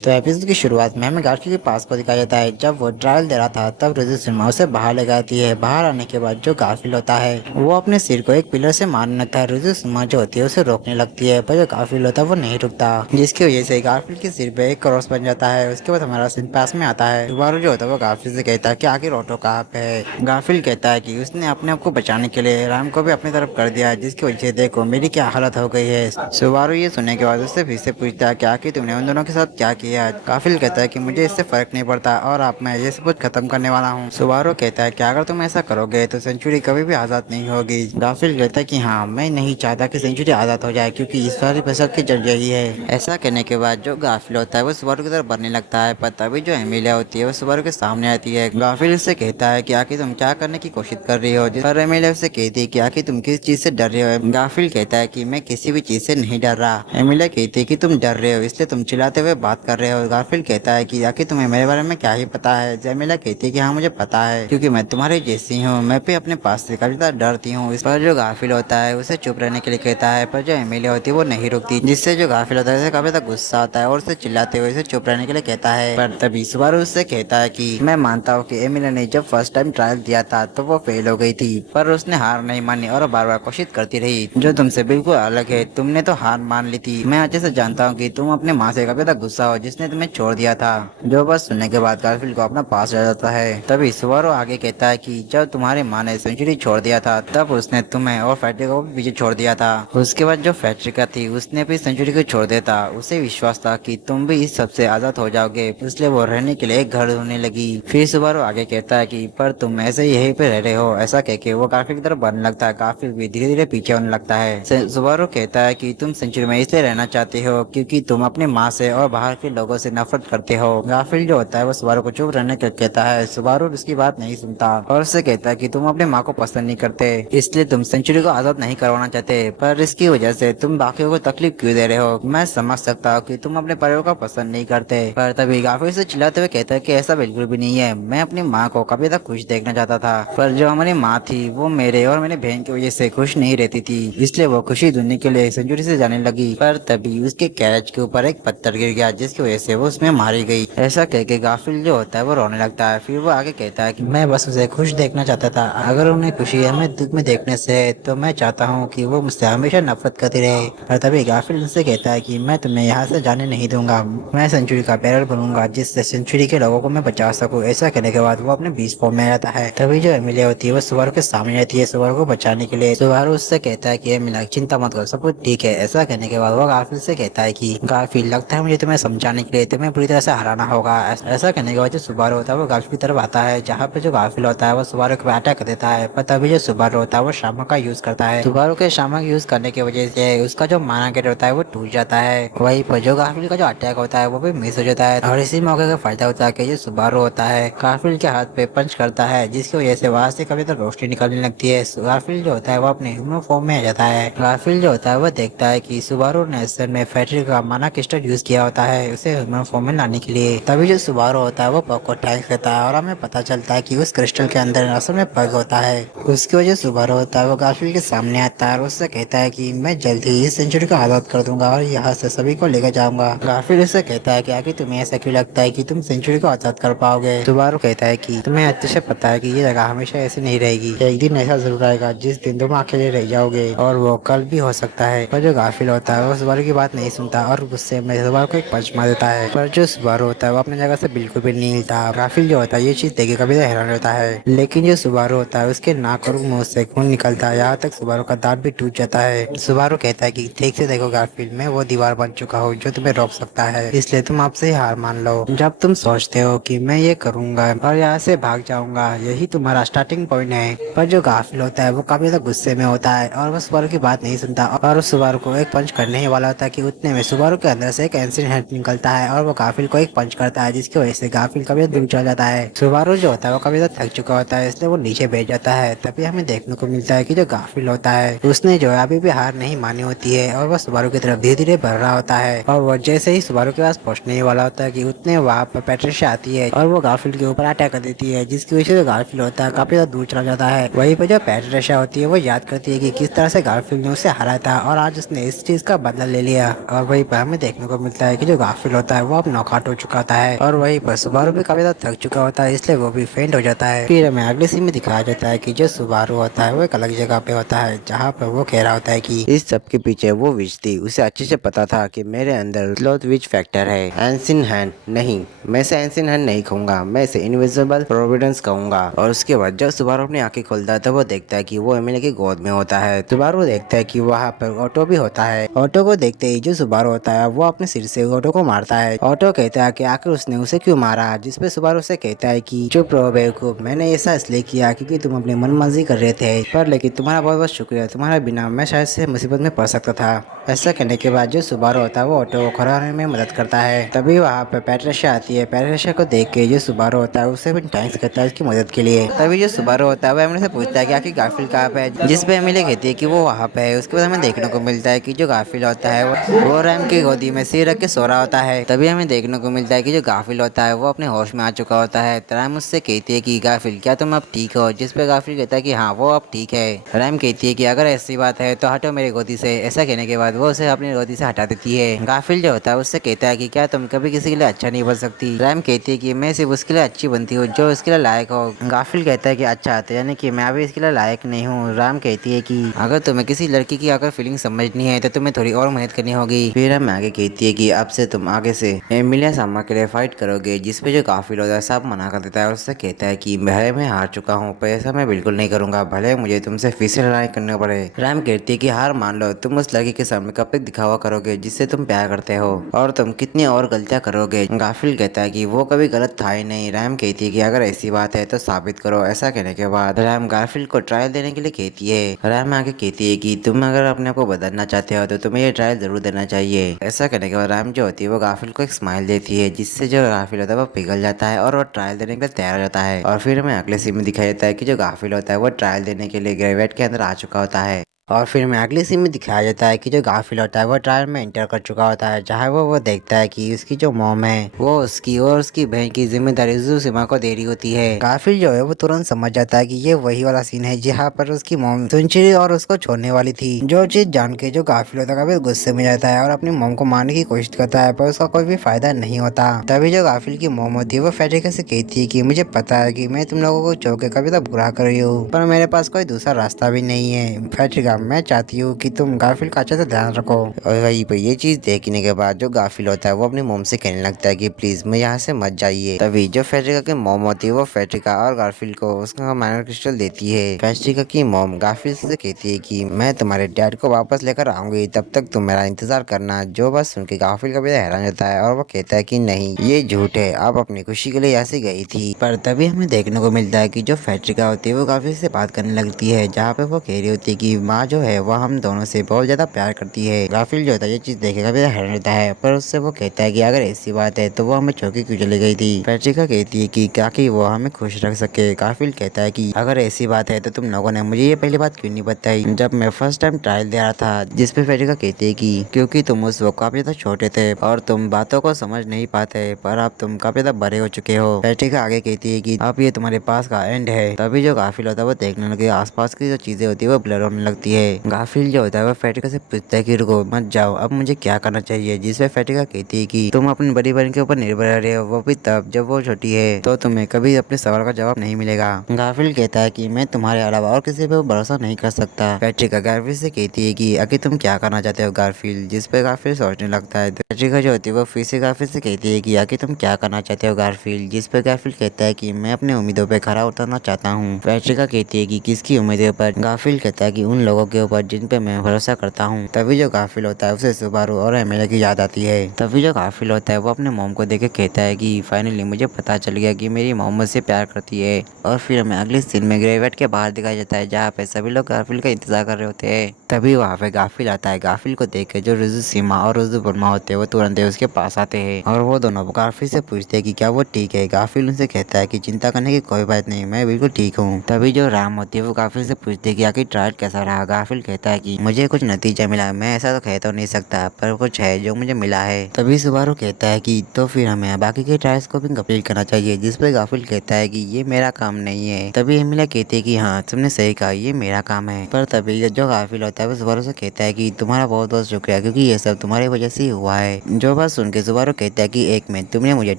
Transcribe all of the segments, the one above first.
तो एपिसोड की शुरुआत में हमें गार्की के पास को दिखाया जाता है। जब वो ट्रायल दे रहा था तब रुजु सिन्हा उसे बाहर ले जाती है। बाहर आने के बाद जो गाफिल होता है वो अपने सिर को एक पिलर से मारने लगता है। रुजु सिन्हा जो होती है उसे रोकने लगती है, पर जो गाफिल होता है वो नहीं रुकता, जिसकी वजह से गाफिल के सिर पे एक क्रॉस बन जाता है। उसके बाद हमारा सीन पास में आता है। सुबारू जो होता है वो गाफिल से कहता है कि आखिर ऑटो कहाँ पे है। गाफिल कहता है कि उसने अपने आप को बचाने के लिए राम को भी अपनी तरफ कर दिया, जिसकी वजह से देखो मेरी क्या हालत हो गई है। सुबारू ये सुनने के बाद उससे फिर से पूछता है कि आखिर तुमने उन दोनों के साथ क्या किया। गाफिल कहता है कि मुझे इससे फर्क नहीं पड़ता और आप मैं ये सब कुछ खत्म करने वाला हूँ। सुबारू कहता है कि अगर तुम ऐसा करोगे तो सेंचुरी कभी भी आजाद नहीं होगी। गाफिल कहता है कि हाँ, मैं नहीं चाहता कि सेंचुरी आजाद हो जाए क्योंकि इस सारी फसल की जड़ यही है। ऐसा कहने के बाद जो गाफिल होता है वो सुबारू की तरफ बढ़ने लगता है, पर तभी जो एमिलिया होती है वो सुबारू के सामने आती है। गाफिल उससे कहता है कि आखिर तुम क्या करने की कोशिश कर रही हो, पर एमिलिया उससे कहती है कि आखिर तुम किस चीज से डर रहे हो। गाफिल कहता है कि मैं किसी भी चीज से नहीं डर रहा। एमिलिया कहती है कि तुम डर रहे हो इसलिए तुम चिल्लाते हुए बात कर रहे हो। गाफिल कहता है कि आखिर तुम्हें मेरे बारे में क्या ही पता है। जमीला कहती है कि हाँ मुझे पता है क्योंकि मैं तुम्हारे जैसी हूँ, मैं भी अपने पास से काफी ज्यादा डरती हूँ। इस पर जो गाफिल होता है उसे चुप रहने के लिए कहता है, पर जो एमिलिया होती है वो नहीं रुकती, जिससे जो गाफिल होता है उसे काफी ज्यादा गुस्सा आता है और उसे चिल्लाते हुए उसे चुप रहने के लिए कहता है। पर तभी सुबारू उससे कहता है कि मैं मानता हूँ कि एमिलिया ने जब फर्स्ट टाइम ट्रायल दिया था तो वो फेल हो गई थी, पर उसने हार नहीं मानी और बार बार कोशिश करती रही, जो तुमसे बिल्कुल अलग है। तुमने तो हार मान ली थी। मैं अच्छे से जानता हूँ कि तुम अपने माँ से काफी ज्यादा गुस्सा हो जिसने तुम्हें छोड़ दिया था। जो बस सुनने के बाद गारफील्ड को अपना पास रह जाता है। तभी सुबारू आगे कहता है कि जब तुम्हारी माँ ने सेंचुरी छोड़ दिया था तब उसने तुम्हें और फैक्ट्री को भी पीछे छोड़ दिया था। उसके बाद जो फैक्ट्री का थी उसने भी सेंचुरी को छोड़ दिया था। उसे विश्वास था कि तुम भी इस सबसे आजाद हो जाओगे, इसलिए वो रहने के लिए एक घर ढूंढने लगी। फिर सुबारू आगे कहता है कि पर तुम ऐसे यहीं पे रह रहे हो। ऐसा कह के वो गारफील्ड की तरफ बढ़ने लगता है। गारफील्ड भी धीरे धीरे पीछे होने लगता है। सुबारू कहता है कि तुम सेंचुरी में इसलिए रहना चाहते हो क्योंकि तुम अपनी माँ से और बाहर के लोगों से नफरत करते हो। गारफील्ड जो होता है वो सुबारू को चुप रहने के कहता है। सुबारू उसकी बात नहीं सुनता और उससे कहता है कि तुम अपने माँ को पसंद नहीं करते, इसलिए तुम सेंचुरी को आजाद नहीं करवाना चाहते, पर इसकी वजह से तुम बाकियों को तकलीफ क्यों दे रहे हो। मैं समझ सकता हूँ कि तुम अपने परिवार को पसंद नहीं करते, पर तभी गाफिल से चिल्लाते हुए कहता है कि ऐसा बिल्कुल भी नहीं है। मैं अपनी माँ को कभी तक खुश देखना चाहता था, पर जो हमारी माँ थी वो मेरे और मेरे बहन की वजह से खुश नहीं रहती थी, इसलिए वो खुशी ढूंढने के लिए सेंचुरी से जाने लगी। पर तभी उसके कैरेज के ऊपर एक पत्थर गिर गया, जिसकी वजह से वो उसमें मारी गई। ऐसा कह के गाफिल जो होता है वो रोने लगता है। फिर वो आगे कहता है कि मैं बस उसे खुश देखना चाहता था। अगर उन्हें खुशी हमें दुख में देखने से है तो मैं चाहता हूँ कि वो मुझसे हमेशा नफरत करती रहे। पर तभी गाफिल उससे कहता है कि मैं तुम्हें यहाँ से जाने नहीं दूंगा। मैं सेंचुरी का बैरर बनूंगा जिससे सेंचुरी के लोगों को मैं बचा सकूं। ऐसा कहने के बाद वो अपने बीच फॉर्म में आ जाता है। तभी जो एमिलिया होती है वो सुबारू के सामने आती है सुबारू को बचाने के लिए। सुबारू उससे कहता है कि एमिलिया चिंता मत करो, सब कुछ ठीक है। ऐसा कहने के बाद वो गाफिल से कहता है कि गाफिल लगता है मुझे तुम्हें समझाने के लिए तुम्हें पूरी तरह से हराना होगा। ऐसा कहने के बाद जो सुबारू होता है वो गाफिल की तरफ आता है, जहाँ पे जो गाफिल होता है वो सुबारू को अटैक कर देता है। पर तभी जो सुबारू होता है वो शामा का यूज करता है। सुबारू के शामा का यूज करने की वजह से उसका जो माना गेट होता है वो टूट जाता है। वहीं पर जो गाफिल का जो अटैक होता है वो भी मिस हो जाता है। और इसी मौके का फायदा होता है कि जो सुबारू होता है गाफिल के हाथ पे पंच करता है, जिसकी वजह से वहां से कभी तो रोशनी निकलने लगती है। गाफिल जो होता है वो अपने ह्यूमन फॉर्म में आ जाता है। गाफिल जो होता है वो देखता है कि सुबारू ने असल में फैक्ट्री का माना क्रिस्टल यूज किया होता है उसे ह्यूमन फॉर्म में लाने के लिए। तभी जो सुबारू होता है वो पग को अटैक करता है और हमें पता चलता है कि उस क्रिस्टल के अंदर असल में पग होता है। उसकी वजह सुबारू होता है वो गाफिल के सामने आता है और उससे कहता है कि मैं जल्द ही इस सेंचुरी को आजाद कर दूंगा और यहाँ से सभी को लेकर जाऊंगा। गाफिल उससे कहता है कि आखिर तुम्हें ऐसा क्यों लगता है कि तुम सेंचुरी को आजाद कर पाओगे। सुबारू कहता है कि तुम्हें अच्छे से पता है कि ये जगह हमेशा ऐसी नहीं रहेगी। एक दिन ऐसा जरूर आएगा जिस दिन तुम अकेले रह जाओगे और वो कल भी हो सकता है। पर जो गाफिल होता है वो सुबारू की बात नहीं सुनता और गुस्से में सुबारू को एक पंच मार देता है। पर जो सुबारू होता है वो अपनी जगह से बिल्कुल भी नहीं हिलता। गाफिल जो होता है ये चीज देखे कभी हैरान रहता है, लेकिन जो सुबारू होता है उसके नाक और मुंह से खून निकलता है, यहाँ तक सुबारू का दांत भी टूट जाता है। सुबारू कहता है कि ठीक से देखो गाफिल, मैं वो दीवार बन चुका हूँ जो तुम्हें रोक सकता है, इसलिए तुम आपसे हार मान लो। जब तुम सोचते हो कि मैं ये करूंगा और यहाँ से भाग जाऊंगा, यही तुम्हारा स्टार्टिंग पॉइंट है। पर जो गाफिल होता है वो काफी ज्यादा गुस्से में होता है और वो सुबारू की बात नहीं सुनता और उस सुबारू को एक पंच करने ही वाला होता है कि उतने में सुबारू के अंदर से एक एंसियन हेड निकलता है और वो गाफिल को एक पंच करता है, जिसकी वजह से गाफिल कभी दूर चला जाता है। सुबारू जो होता है वो कभी ज्यादा थक चुका होता है, इसलिए वो नीचे बैठ जाता है। तभी हमें देखने को मिलता है कि जो गाफिल होता है उसने जो है अभी भी हार नहीं मानी होती है और वो सुबारू की तरफ धीरे धीरे बढ़ रहा होता है। और वो जैसे ही सुबारू के पास पहुंचने ही वाला होता है कि उतने वहाँ पर पैट्रिशिया आती है और वो गाफिल के ऊपर अटैक कर देती है, जिसकी वजह से गाफिल होता है काफी ज्यादा दूर चला जाता है। वहीं पर जो पैट्रिशिया होती है वो याद करती है कि किस तरह से गाफिल ने उसे हराया था और आज उसने इस चीज का बदला ले लिया। और वहीं पर हमें देखने को मिलता है कि जो गाफिल गाफिल होता है वो अब नॉकआउट हो चुका होता है और वहीं पर सुबारू भी काफी ज्यादा थक चुका होता है, इसलिए वो भी फेंट हो जाता है। फिर हमें अगले सीन में दिखाया जाता है कि जो सुबारू होता है वो एक अलग जगह पे होता है, जहाँ पर वो कह रहा होता है कि इस सब के पीछे वो विच थी। उसे अच्छे से पता था कि मेरे अंदर क्लोथ विच फैक्टर है। एंसिन हैंड नहीं, मैं इसे एंसिन हैंड नहीं कहूंगा, मैं इसे इनविजिबल प्रोविडेंस कहूंगा। और उसके बाद जब सुबारू अपनी आंखें खोलता है तो वो देखता है कि वो एमिली की गोद में होता है। सुबारू देखता है कि वहाँ पर ऑटो भी होता है। ऑटो को देखते ही जो सुबारू होता है वो अपने सिर से ऑटो को मारता है। ऑटो कहता है कि आखिर उसने उसे क्यों मारा, जिसपे सुबारू से कहता है कि चुप रहो बेवकूफ, मैंने ऐसा इसलिए किया क्योंकि तुम अपनी मनमर्जी कर रहे थे, पर लेकिन तुम्हारा बहुत बहुत शुक्रिया, तुम्हारे बिना मैं शायद से मुसीबत में पड़ सकता था। ऐसा कहने के बाद जो सुबारू होता है वो ऑटो को खड़ा होने में मदद करता है। तभी वहाँ पे पैट्रिशिया आती है। पैट्रिशिया को देख के जो सुबारू होता है उसे भी थैंक्स करता है उसकी मदद के लिए। तभी जो सुबारू होता है वो एमिली से पूछता है कि आखिर गाफिल कहाँ पे है, जिस पे एमिली कहती है कि वो वहाँ पे है। उसके बाद हमें देखने को मिलता है कि जो गाफिल होता है वो रैम की गोदी में सिर रख के सो रहा होता है। तभी हमें देखने को मिलता है कि जो गाफिल होता है वो अपने होश में आ चुका होता है। रैम उससे कहती है कि गाफिल क्या तुम अब ठीक हो, जिस पे गाफिल कहता है कि हाँ वो अब ठीक है। रैम कहती है कि अगर ऐसी बात है तो हटो मेरी गोदी से। ऐसा कहने के बाद वो उसे अपनी गोदी से हटा देती है। गाफिल जो होता है उससे कहता है कि क्या तुम कभी किसी के लिए अच्छा नहीं बन सकती। रैम कहती है कि मैं सिर्फ उसके लिए अच्छी बनती हूँ जो उसके लिए लायक हो। गाफिल कहता है कि अच्छा तो यानी कि मैं अभी इसके लिए लायक नहीं हूँ। रैम कहती है कि अगर तुम्हें किसी लड़की की अगर फीलिंग समझनी है तो तुम्हें थोड़ी और मेहनत करनी होगी। फिर हम आगे कहती है कि अब से तुम आगे से एमिलिया सामा के लिए फाइट करोगे, जिसपे जो गाफिल होता है सब मना कर देता है और उससे कहता है कि भले मैं हार चुका हूँ पर ऐसा मैं बिल्कुल नहीं करूंगा, भले मुझे तुमसे फिर से लड़ाई करनी पड़े। रैम कहती है कि हार मान लो, तुम उस लड़की के सामने कब तक दिखावा करोगे जिससे तुम प्यार करते हो, और तुम कितनी और गलतियां करोगे। गाफिल कहता है कि वो कभी गलत था ही नहीं। रैम कहती है कि अगर ऐसी बात है तो साबित करो। ऐसा कहने के बाद रैम गाफिल को ट्रायल देने के लिए कहती है। रैम आगे कहती है कि तुम अगर अपने आप को बदलना चाहते हो तो तुम्हें ये ट्रायल जरूर देना चाहिए। ऐसा कहने के बाद रैम जो होती है वो गाफिल को एक स्माइल देती है, जिससे जो गाफिल होता है वो पिघल जाता है और वो ट्रायल देने के लिए तैयार हो जाता है। और फिर हमें अगले सीन में दिखाया जाता है कि जो गाफिल होता है वो ट्रायल देने के लिए ग्रेवेट के अंदर आ चुका होता है। और फिर हमें अगले सीन में दिखाया जाता है कि जो गाफिल होता है वो ट्रायल में एंटर कर चुका होता है, जहाँ वो देखता है कि उसकी जो मॉम है वो उसकी और उसकी बहन की जिम्मेदारी सुजुसिमा को दे रही होती है। गाफिल जो है वो तुरंत समझ जाता है कि ये वही वाला सीन है जहाँ पर उसकी मॉम सुनचिरी और उसको छोड़ने वाली थी। जो चीज जान के जो गाफिल होता है काफी गुस्से में जाता है और अपनी मॉम को मारने की कोशिश करता है, पर उसका कोई भी फायदा नहीं होता। तभी जो गाफिल की मॉम होती है वो फेड्रिका से कहती है कि मुझे पता है कि मैं तुम लोगों को छोड़ के कभी तो बुरा कर रही हूँ, पर मेरे पास कोई दूसरा रास्ता भी नहीं है। फेड्रिका मैं चाहती हूँ कि तुम गाफिल का अच्छे से ध्यान रखो। और वहीं पर ये चीज देखने के बाद जो गाफिल होता है वो अपनी मोम से कहने लगता है कि प्लीज मैं यहाँ से मत जाइए। तभी जो फेड्रिका की मोम होती है वो फेड्रिका और गाफिल को उसका माइनर क्रिस्टल देती है। फेड्रिका की मोम गाफिल से कहती है कि मैं तुम्हारे डैड को वापस लेकर आऊंगी, तब तक तुम मेरा इंतजार करना। जो बात सुन के गाफिल का भी हैरान होता है और वो कहता है कि नहीं ये झूठ है, आप अपनी खुशी के लिए यहाँ से गई थी। पर तभी हमें देखने को मिलता है कि जो फेड्रिका होती है वो गाफिल से बात करने लगती है, जहाँ पे वो कह रही होती है कि माँ जो है वो हम दोनों से बहुत ज्यादा प्यार करती है। गाफिल जो होता है ये चीज देखेगा भी हैरान रहता है, पर उससे वो कहता है कि अगर ऐसी बात है तो वो हमें छोड़ के क्यों चली गई थी। फेड्रिका कहती है कि ताकि वो हमें खुश रख सके। गाफिल कहता है कि अगर ऐसी बात है तो तुम लोगों ने मुझे ये पहली बात क्यों नहीं बताई जब मैं फर्स्ट टाइम ट्रायल दे रहा था। जिसपे फेड्रिका कहती है कि क्योंकि तुम उस वक्त काफी ज्यादा छोटे थे और तुम बातों को समझ नहीं पाते, पर अब तुम काफी ज्यादा बड़े हो चुके हो। फेड्रिका आगे कहती है कि अब ये तुम्हारे पास का एंड है। तभी जो गाफिल होता है वो देखने लगे आसपास की जो चीजें होती है वो ब्लर होने लगती है। गाफिल जो होता है वो फेड्रिका से पूछता है कि रुको मत जाओ, अब मुझे क्या करना चाहिए। जिसपे फेड्रिका कहती है कि तुम अपनी बड़ी बहन के ऊपर निर्भर रह रहे हो, वो भी तब जब वो छोटी है, तो तुम्हें कभी अपने सवाल का जवाब नहीं मिलेगा। गाफिल कहता है कि मैं तुम्हारे अलावा और किसी पे भरोसा नहीं कर सकता। फेड्रिका गाफिल से कहती है कि आखिर तुम क्या करना चाहते हो गाफिल। जिसपे गाफिल सोचने लगता है। फेड्रिका जो होती है वो फिर से गाफिल से कहती है कि आखिर तुम क्या करना चाहते हो गाफिल। जिसपे गाफिल कहता है कि मैं अपनी उम्मीदों पे खरा उतरना चाहता हूँ। फेड्रिका कहती है कि किसकी उम्मीदों पर। गाफिल कहता है कि उन लोगों के ऊपर जिन पे मैं भरोसा करता हूँ। तभी जो गाफिल होता है उसे सुबारू और एमिलिया की याद आती है। तभी जो गाफिल होता है वो अपने मॉम को देख के कहता है कि फाइनली मुझे पता चल गया कि मेरी मॉम मुझसे प्यार करती है। और फिर हमें अगले सीन में ग्रेवेट के बाहर दिखाया जाता है, जहाँ पे सभी लोग गाफिल का इंतजार कर रहे होते हैं। तभी वहाँ पे गाफिल आता है। गाफिल को देख के जो रुजुसिमा और रुजुबुरमा होते हैं वो तुरंत उसके पास आते हैं और वो दोनों गाफिल से पूछते हैं कि क्या वो ठीक है। गाफिल उनसे कहता है कि चिंता करने की कोई बात नहीं, मैं बिल्कुल ठीक हूँ। तभी जो राम होती है वो गाफिल से पूछती है कि आखिर ट्रायल कैसा रहा। गाफिल कहता है कि मुझे कुछ नतीजा मिला, मैं ऐसा तो कह तो नहीं सकता, पर कुछ है जो मुझे मिला है। तभी सुबारू कहता है कि तो फिर हमें बाकी के ट्रायल्स को भी कंप्लीट करना चाहिए। जिसपे गाफिल कहता है कि ये मेरा काम नहीं है। तभी एमिलिया कहती है कि हाँ तुमने सही कहा, ये मेरा काम है। पर तभी जो गाफिल होता है होता है वो सुबारू से कहता है कि तुम्हारा बहुत बहुत शुक्रिया, क्योंकि ये सब तुम्हारी वजह से ही हुआ है। जो बात सुन के सुबारू कहता है कि एक मिनट, तुमने मुझे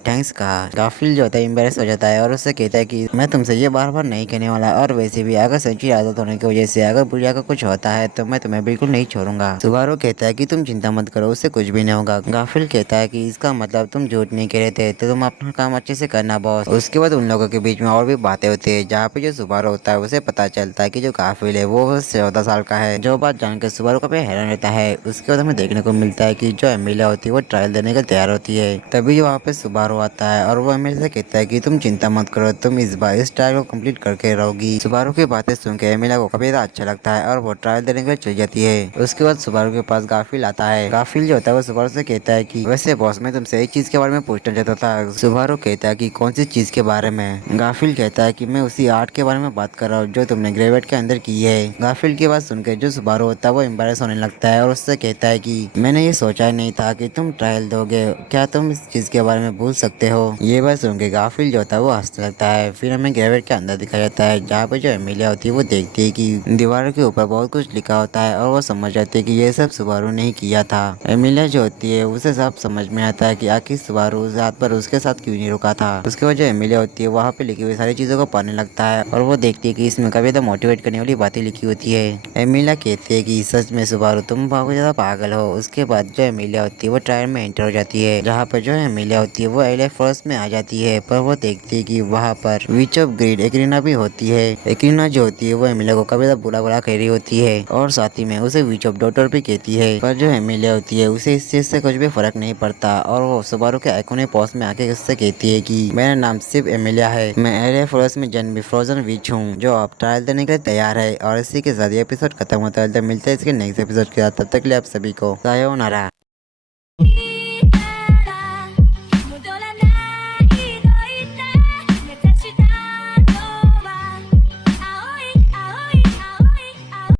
थैंक्स कहा। गाफिल जो होता है एम्बेरस हो जाता है और उससे कहता है कि मैं तुमसे ये बार बार नहीं कहने वाला, और वैसे भी अगर सच्ची आदत होने की वजह से अगर बुढ़िया का कुछ होता है तो मैं तुम्हें बिल्कुल नहीं छोड़ूंगा। सुबारू कहता है कि तुम चिंता मत करो, उससे कुछ भी नहीं होगा। गाफिल कहता है कि इसका मतलब तुम झूठ नहीं कह रहे थे, तो तुम अपना काम अच्छे से करना बॉस। उसके बाद उन लोगों के बीच में और भी बातें होती है, जहाँ पे जो सुबारू होता है उसे पता चलता है कि जो गाफिल है वो 14 साल का है। जो बात जानकर सुबारू काफी हैरान रहता है। उसके बाद हमें देखने को मिलता है कि जो एमिलिया होती है वो ट्रायल देने के तैयार होती है। तभी वहाँ पे सुबारू आता है और वो एमिलिया से कहता है कि तुम चिंता मत करो, तुम इस बार इस ट्रायल को कंप्लीट करके रहोगी। सुबारू की बातें सुन के एमिलिया को काफी ज्यादा अच्छा लगता है और वो ट्रायल देने के लिए चली जाती है। उसके बाद सुबारू के पास गाफिल आता है। गाफिल जो होता है वो सुबारू से कहता है कि वैसे बॉस, मैं तुमसे एक चीज के बारे में पूछना चाहता था। सुबारू कहता है कि कौन सी चीज के बारे में। गाफिल कहता है कि मैं उसी आर्ट के बारे में बात कर रहा हूँ जो तुमने ग्रेवेट के अंदर की है। गाफिल की बात सुनकर जो सुबारू होता है वो एम्बेरस होने लगता है और उससे कहता है कि मैंने ये सोचा ही नहीं था कि तुम ट्रायल दोगे, क्या तुम इस चीज के बारे में भूल सकते हो। ये बात सुनकर गाफिल जो होता है वो हंसने लगता है। फिर हमें ग्रेवेट के अंदर दिखाया जाता है, जहाँ पे जो एमिलिया होती है वो देखती है कि दीवारों के ऊपर बहुत कुछ लिखा होता है और वो समझ जाती है कि ये सब सुबारू ने ही किया था। एमिलिया जो होती है उसे सब समझ में आता है कि आखिर सुबारू उस रात पर उसके साथ क्यों नहीं रुका था। उसके बाद जो एमिलिया होती है वहाँ पे लिखी हुई सारी चीजों को पढ़ने लगता है और वो देखती है कि इसमें काफी ज्यादा मोटिवेट करने वाली बातें लिखी होती है। एमिलिया कहती है कि सच में सुबारू तुम बहुत ज्यादा पागल हो। उसके बाद जो एमिलिया होती है वो ट्रायल में एंटर हो जाती है, जहाँ पर जो एमिलिया होती है वो एले फॉरेस्ट में आ जाती है। पर वो देखती है कि वहाँ पर विच ऑफ ग्रीड एक्रीना भी होती है। एक्रीना जो होती है वो एमिलिया को काफी ज्यादा बुरा बुरा कह रही होती है और साथ ही में उसे विच ऑफ डॉटर भी कहती है। पर जो एमिलिया होती है उसे इस चीज से कुछ भी फर्क नहीं पड़ता और वो सुबारू के आइकॉनिक पोस्ट में आके उससे कहती है कि मेरा नाम सिर्फ एमिलिया है, मैं एले फॉरेस्ट में जन्मी फ्रोजन विच हूँ जो अब ट्रायल देने के लिए तैयार है। और इसी के साथ ये एपिसोड खत्म होता है। मिलते हैं इसके नेक्स्ट एपिसोड के साथ, तब तक के लिए आप सभी को सायोनारा।